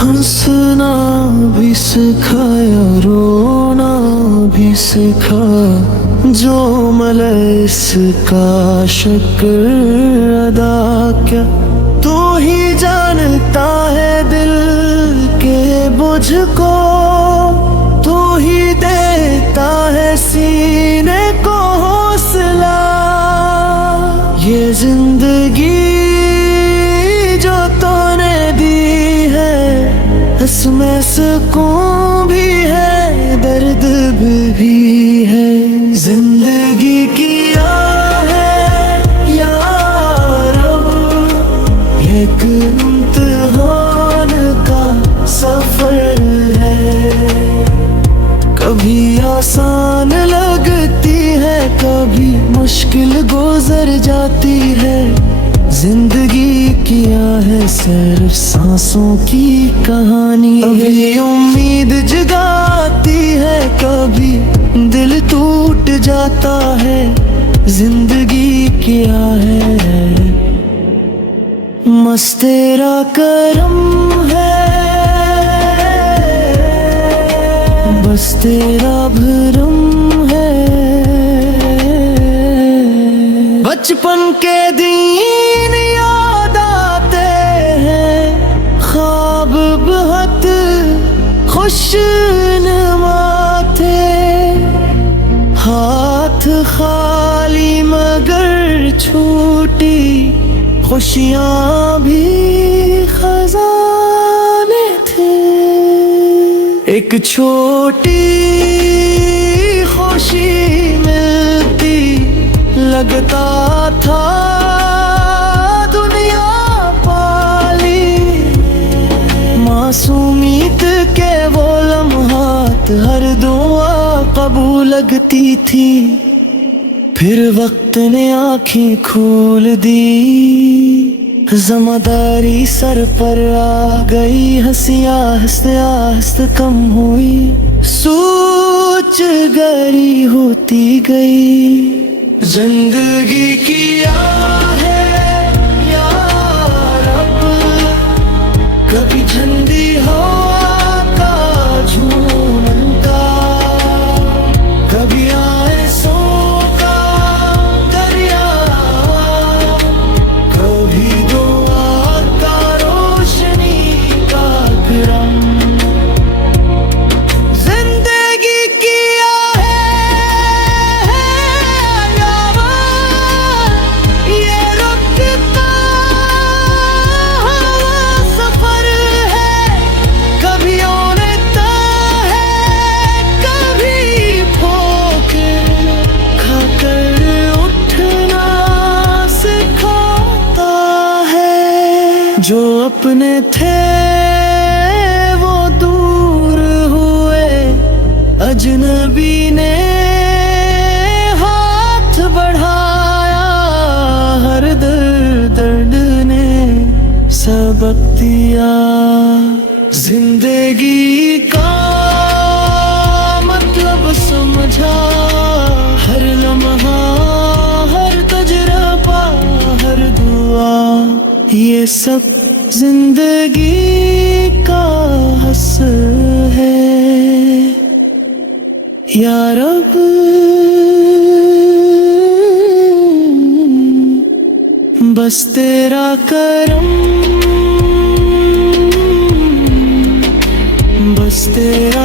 हंसना भी सिखाया, रोना भी सिखा, जो मलय इसका शुक्र अदा क्या। तू ही जानता है दिल के मुझको, तू ही देता है सीने को हौसला। ये जिंदगी जो तूने दी है, इसमें सुकून भी है, दर्द भी है। जिंदगी किया है यार अब एक इम्तिहान का सफर है। कभी आसान लगती है, कभी मुश्किल गुजर जाती है। जिंदगी किया है सिर्फ सांसों की कहानी। कभी उम्मीद जगाती है, कभी दिल टूट जाता है। जिंदगी किया है मस्त तेरा करम है, बस तेरा भरम है। बचपन के दिन याद आते हैं, ख्वाब बहुत खुशनुमा थे। हाथ खाली मगर छूटी खुशियाँ भी खजाने थे। एक छोटी खुशी मिलती, लगता था दुनिया पाली। मासूमियत के वो लम्हात, हर दुआ कबूल लगती थी। फिर वक्त ने आँखें खोल दी, ज़िम्मेदारी सर पर आ गई। हंसियाँ हंसते आहिस्ते कम हुई, सोच गहरी होती गई। जिंदगी किया है यार अब कभी ठंडी हवा का झूमता, कभी आंसुओं का दरिया, कभी दुआ का रोशनी का करम। जिंदगी किया है यार ये रुकता हुआ सफर है। कभी औरता है, कभी ठोकर खाकर उठना सिखाता है। जो अपने थे वो दूर हुए, अजनबी ने हाथ बढ़ाया। हर दर्द ने सबक दिया, जिंदगी का मतलब समझा। हर लम्हा, हर तजुर्बा, हर दुआ, ये सब जिंदगी का हस्र है। या रब बस तेरा करम, बस तेरा